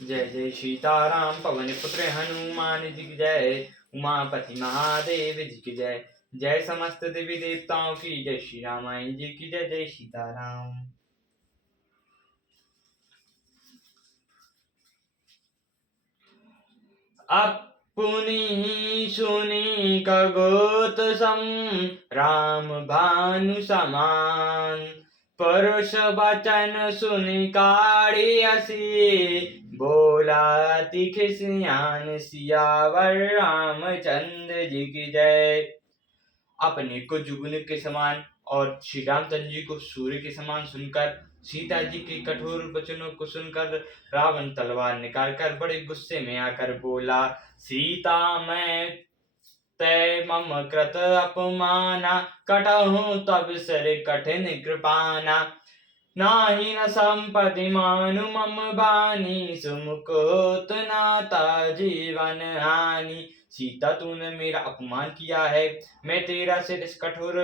जय जय सीताराम पवन पुत्र हनुमान जी की जय। उमापति महादेव जी की जय। जय समस्त देवी देवताओं की जय। श्री रामायण जी की जय। जय सीताराम। अपनी सुनी कगोत सम राम भानु समान। परुष वचन सुनि काढ़ी हसी। बोला तिख सियान सियावर रामचंद्र जी की जय। अपने को जुगनू के समान और श्री रामचंद्र जी को सूर्य के समान सुनकर, सीता जी के कठोर वचनों को सुनकर रावण तलवार निकाल कर बड़े गुस्से में आकर बोला, सीता मैं तय मम कृत अपमाना। कटहु तब सर कठिन कृपाना। नाही न संपत्ति मानु मम बानी। सुमुख होत नाता जीवन हानि। सीता तूने मेरा अपमान किया है, मैं तेरा सिर इस कठोर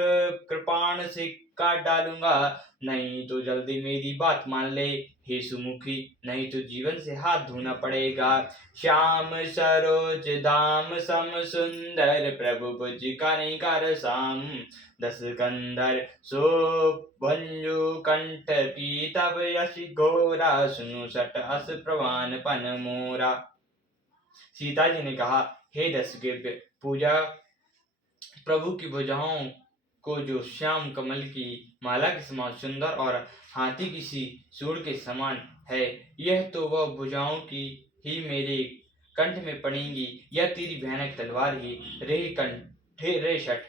कृपाण से काट डालूंगा। नहीं तो जल्दी मेरी बात मान ले हे सुमुखी, नहीं तो जीवन से हाथ धोना पड़ेगा। श्याम सरोज दाम सम सुंदर। प्रभु भुज कर साम। दस कंधर सो भंजु कंठ पीतव यश घोरा। सुनु सट अस प्रवान पन मोरा। सीता जी ने कहा, हे दशग्रीव, पूजा प्रभु की भुजाओं को जो श्याम कमल की माला के समान सुंदर और हाथी की सी सूंड के समान है, यह तो वह भुजाओं की ही मेरे कंठ में पड़ेंगी। यह तेरी भयानक तलवार ही रे कंठे रे शठ।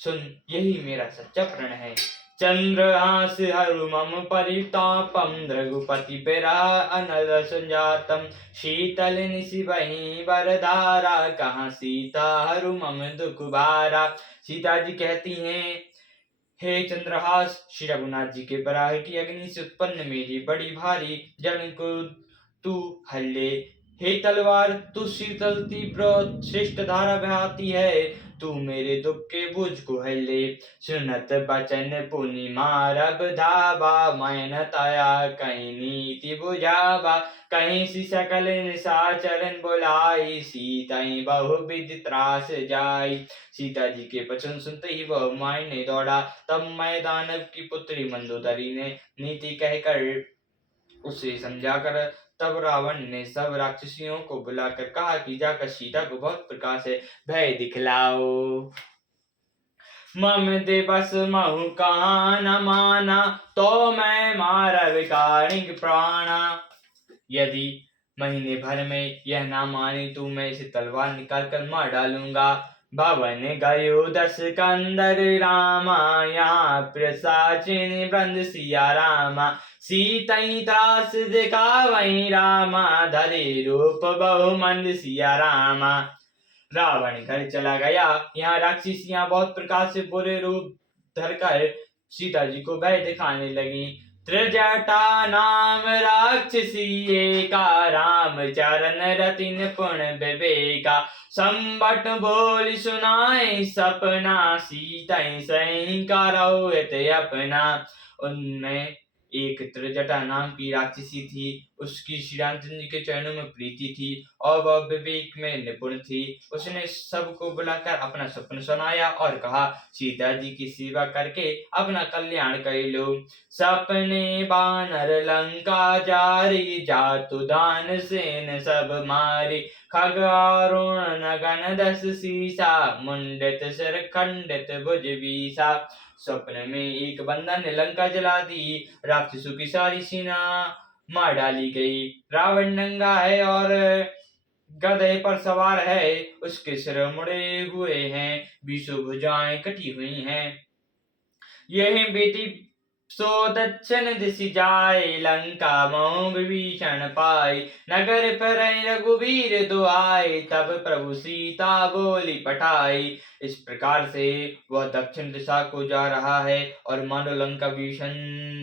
सुन, यही मेरा सच्चा प्रण है। चंद्रहास हरु मम परितापम। रघुपति पेरा अनल संजातम। शीतल निशि बही बरधारा। कहाँ सीता हरु मम दुख भारा। सीता जी कहती हैं, हे चंद्रहास, श्री रघुनाथ जी के बराह की अग्नि से उत्पन्न मेरी बड़ी भारी जन को तू हल ले। हे तलवार, तू शीतल तीव्र श्रेष्ठ धारा बहाती है। तू मेरे दुख के बोझ को हल ले। सुनत बचन पुनि मारब धाबा। मैं न तया कहीं नीति बुझावा। कहीं सी सकल निशाचरन बुलाई। सीताई बहुविध त्रास जाई। सीता जी के वचन सुनते ही वह मायने दौड़ा। तब मैं दानव की पुत्री मंदोदरी ने नीति कहकर उसे समझाकर, तब रावण ने सब राक्षसियों को बुलाकर कहा कि जाकर सीता को बहुत प्रकार से भय दिखलाओ। मम दिवस महु कहा न माना। तो मैं मारव काणिक प्राणा। यदि महीने भर में यह ना माने तो मैं इसे तलवार निकाल कर मार डालूंगा। भवन गयो दस कंदर रामा। यहाँ प्रसाचिन वृंद सिया रामा। सीतई त्रास दिखावई रामा। धरे रूप बहुमंद सिया रामा। रावण घर चला गया। यहाँ राक्षसियां बहुत प्रकार से बुरे रूप धरकर सीता जी को भय दिखाने लगी। त्रिजटा नाम राक्षसी एका। राम चरण रति निपुण विवेका। संबट बोल सुनाए सपना। सीता सही करो अपना। उनमें एक त्रिजटा नाम की राक्षसी थी। उसकी श्री रामचंद्र जी के चरणों में प्रीति थी और वह विवेक में निपुण थी। उसने सबको बुलाकर अपना स्वप्न सुनाया और कहा, सीता जी की सेवा करके अपना कल्याण कर लो। सपने बानर लंका जारी। जातु दान सेन सब मारी। खगारुण नगन दस सीसा। मुंडित सिर खंडित भुज बीसा। स्वप्न में एक बंदर ने लंका जला दी। राक्षसों की सारी सेना मार डाली गई। रावण नंगा है और गधे पर सवार है। उसके सिर मुड़े हुए हैं, बीसों भुजाएं कटी हुई हैं। यही बेटी सो दक्षिण दिशि जाए। लंका मोह विभीषण पाई। नगर पर रघुवीर दुआए। तब प्रभु सीता बोली पठाई। इस प्रकार से वह दक्षिण दिशा को जा रहा है और मानो लंका विभीषण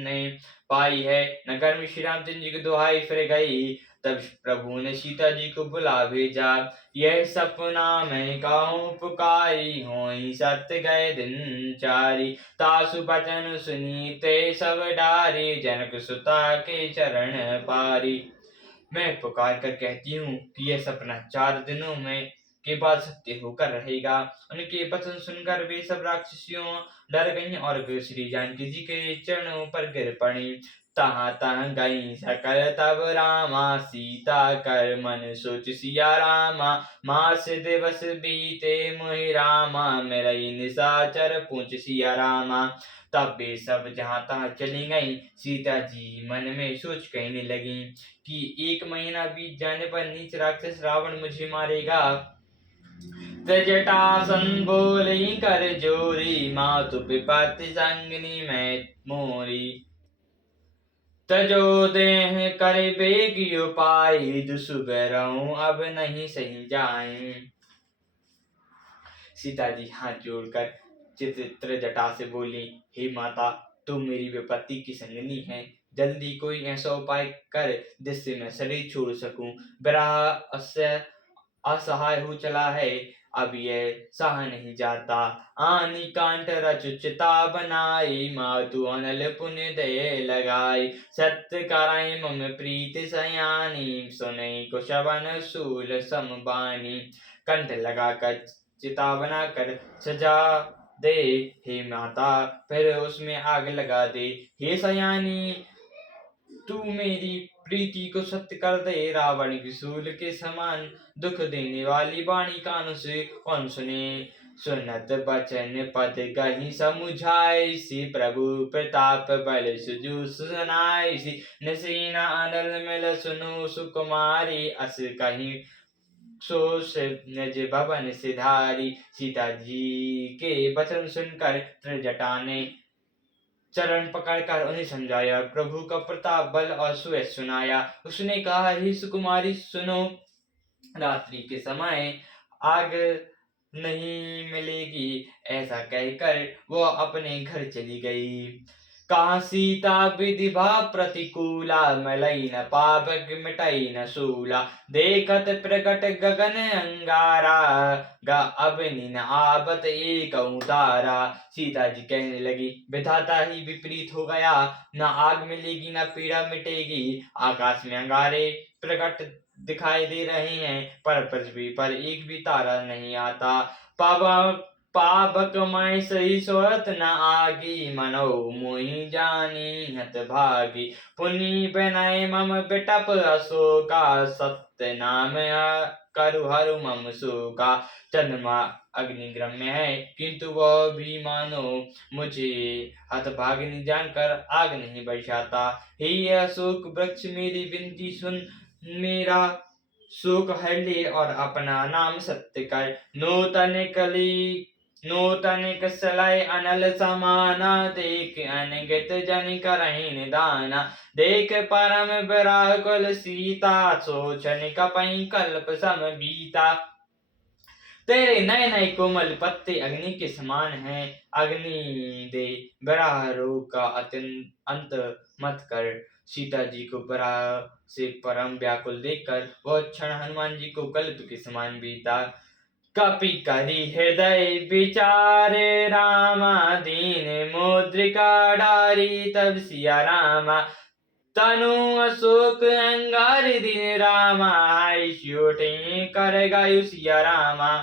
ने पाई है। नगर में श्री रामचंद्र जी की दुहाई फिर गई। तब प्रभु ने सीता जी को बुला भेजा। यह सपना मैं कहूँ पुकारी। होई सत्य गए दिन चारी। तासु बचन सुनीते सब डारी। जनक सुता के चरण पारी। मैं पुकार कर कहती हूँ कि यह सपना 4 दिनों में के बाद सत्य होकर रहेगा। उनके वचन सुनकर वे सब राक्षसियों डर गईं और वे श्री जानकी जी के चरणों पर गिर पड़ी। तहाँ तहाँ गई सकल तब रामा, सीता कर मन सोच सिया रामा। मास दिवस बीते मोहि रामा, मेरई निशाचर पूछ सिया रामा। तब वे सब जहाँ तहाँ चली गईं। सीता जी मन में सोच कहने लगी कि 1 महीना बीत जाने पर नीच राक्षस रावण मुझे मारेगा। जटासन बोली कर जोरी, मातु विपत्ति संगिनी मैं मोरी। तजो देह कर बेगी उपाय, दुसुगरऊं अब नहीं सही जाए। सीता जी हाथ जोड़कर चित्र जटा से बोली, हे माता, तुम मेरी विपत्ति की संगिनी है। जल्दी कोई ऐसा उपाय कर जिससे मैं शरीर छोड़ सकूं। विरह असहाय हो चला है, अब यह सहा नहीं जाता। आनी कांट रचुचिता बनाई, मातु अनल पुण्य दय लगाई। सत्य कराई मम प्रीति सयानी, सुनई कुशवन शूल समबानी। कंठ लगाकर चिता बनाकर सजा दे हे माता, फिर उसमें आग लगा दे। हे सयानी, तू मेरी प्रीति को सत्य कर दे। रावण की शूल के समान दुख देने वाली वाणी कान से कौन सुने। सुनत बचन पद गही समुझाई, सी प्रभु प्रताप बल सुजु सुनाई। सी नसीना अनल मिल सुनो सुकुमारी, अस कहीं सो निज भवन सिधारी। सीता जी के वचन सुनकर त्रिजटा ने चरण पकड़कर उन्हें समझाया, प्रभु का प्रताप बल और सुयश सुनाया। उसने कहा, हे सुकुमारी सुनो, रात्रि के समय आग नहीं मिलेगी। ऐसा कहकर वह अपने घर चली गई। कहा सीता विधिभा प्रतिकूला, मलई न पावक मिटई न सूला। देखत प्रकट गगन अंगारा, गा अब निन आबत एक तारा। सीता जी कहने लगी, विधाता ही विपरीत हो गया। न आग मिलेगी न पीड़ा मिटेगी। आकाश में अंगारे प्रकट दिखाई दे रहे हैं, पर पृथ्वी पर एक भी तारा नहीं आता। पावक मैं सही सोहत न आगी, मनो मोहि जानी हत भागी। पुनि बनय मम बिटप अशोका, सत्य नाम करु हरु मम शोका। चंद्रमा अग्निग्रम्य है, किंतु वह भी मानो मुझे हतभागिनी जानकर आग नहीं बरसाता। हे अशोक वृक्ष, मेरी विनती सुन, मेरा शोक हर ले और अपना नाम सत्य कर। नूतन कसलय अनल समाना, देख अनगित जन करहि निदाना। देख परम विरह कुल सीता, सोचन कपहि कल्प सम बीता। तेरे नए नए कोमल पत्ते अग्नि के समान हैं। अग्नि दे विरह रोग का अंत मत कर। सीता जी को विरह से परम व्याकुल देखकर वह क्षण हनुमान जी को कल्प के समान बीता। कपि करी हृदय विचारे रामा, दीन मुद्रिका डारी तब सिया रामा। तनु अशोक अंगार दिन रामा, हाय श्योटे कर गायु सिया रामा।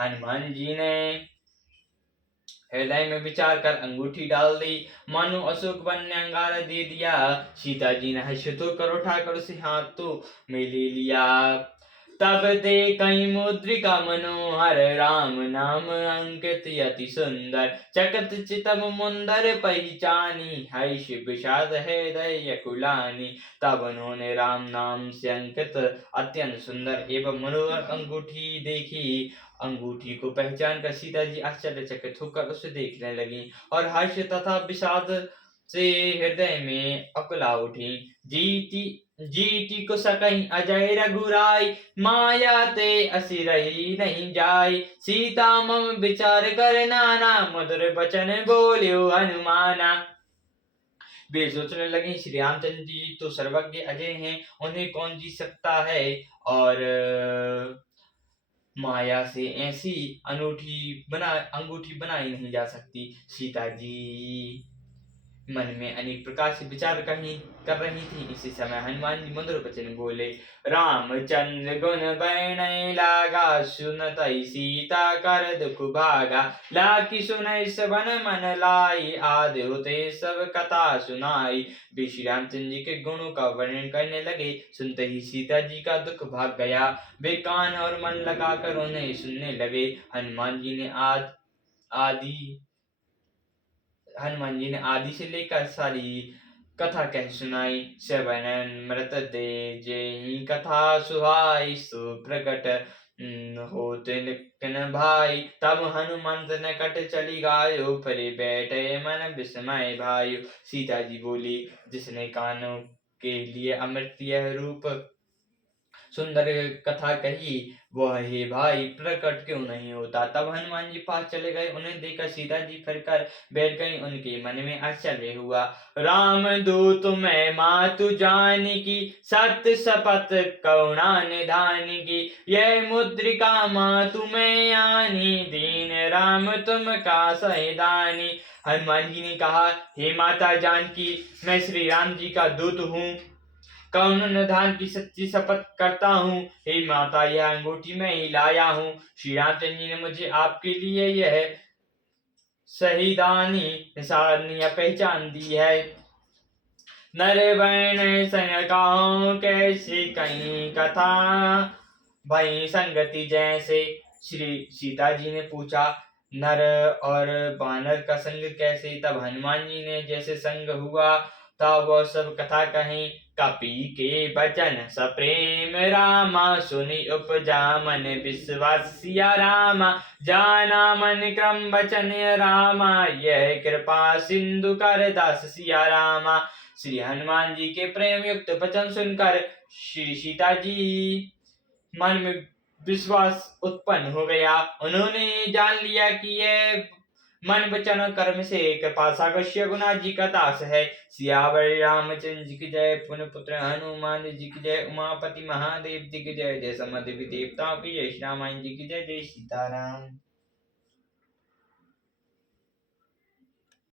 हनुमान जी ने हृदय में विचार कर अंगूठी डाल दी, मानो अशोक वन ने अंगारा दे दिया। सीता जी ने हर्षित होकर उठाकर उसे हाथों में ले लिया। तब दे कई मुद्रिका मनोहर, राम नाम अंकित अति सुंदर। चकत चितम मुंदर पहचानी, हर्ष विषाद हृदय कुलानी। तब उन्होंने राम नाम से अंकित अत्यंत सुंदर एवं मनोहर अंगूठी देखी। अंगूठी को पहचान कर सीता जी आश्चर्यचकित होकर उसे देखने लगी और हर्ष तथा विषाद से हृदय में अकुला उठी। जीती को सकहीं अजय रघुराई, माया ते असी रही नहीं जाय। सीता मम विचार कर नाना, मधुर बचन बोलियो हनुमाना। वे सोचने लगे, श्री रामचंद्र जी तो सर्वज्ञ अजय हैं, उन्हें कौन जीत सकता है, और माया से ऐसी अंगूठी बनाई नहीं जा सकती। सीता जी मन में अनेक प्रकार से विचार कर रही थी। इसी समय हनुमान जी मधुर वचन बोले। रामचंद्र गुण बैनय लागा, सुनतई सीता कर दुख भागा। लाकी सुनय सबन मन लाई, आदि होते सब कथा सुनाई। वे श्री रामचंद्र जी के गुणों का वर्णन करने लगे। सुनते ही सीता जी का दुख भाग गया। वे कान और मन लगाकर उन्हें सुनने लगे। हनुमान जी ने आदि से लेकर सारी कथा कह सुनाई। श्रवणन मृत दे जेहि कथा सुहाई, सो प्रकट होत निकन भाई। तब हनुमंत निकट चली गायो, परे बैठे मन विस्मय भाई। सीता जी बोली, जिसने कानों के लिए अमृत यह रूप सुंदर कथा कही, वह हे भाई प्रकट क्यों नहीं होता। तब हनुमान जी पास चले गए। उन्हें देखकर सीता जी फिरकर बैठ गई। उनके मन में आश्चर्य हुआ। राम दूत मैं मातु जानकी, सत्य शपथ करुणा निधान की। यह मुद्रिका मातु मैं आनी, दीन राम तुम का सहिदानी। हनुमान जी ने कहा, हे माता जानकी, मैं श्री राम जी का दूत हूँ, करुण निधान की सच्ची शपथ करता हूँ। हे माता, यह अंगूठी मैं ही लाया हूँ। श्री रामचंद्र जी ने मुझे आपके लिए यह शहीदानी निशानी या पहचान दी है। नर बन संग कैसी कहीं कथा, भई संगति जैसे। श्री सीता जी ने पूछा, नर और बानर का संग कैसे। तब हनुमान जी ने जैसे संग हुआ था वह सब कथा कही। कपि के बचन सप्रेम रामा, सुनि उपजा मन विश्वास सिया रामा। जाना मन क्रम बचन रामा, यह कृपा सिंधु कर दास सिया रामा। श्री हनुमान जी के प्रेम युक्त वचन सुनकर श्री सीता जी मन में विश्वास उत्पन्न हो गया। उन्होंने जान लिया कि यह मन वचन और कर्म से कृपा सागर श्री रघुनाथ जी का दास है। सियावर रामचंद्र जी की जय। पुण्य पुत्र हनुमान जी की जय। उमापति महादेव जी की जय। जय समस्त देवताओं की जय। श्री रामायण जी की जय। जय सीताराम।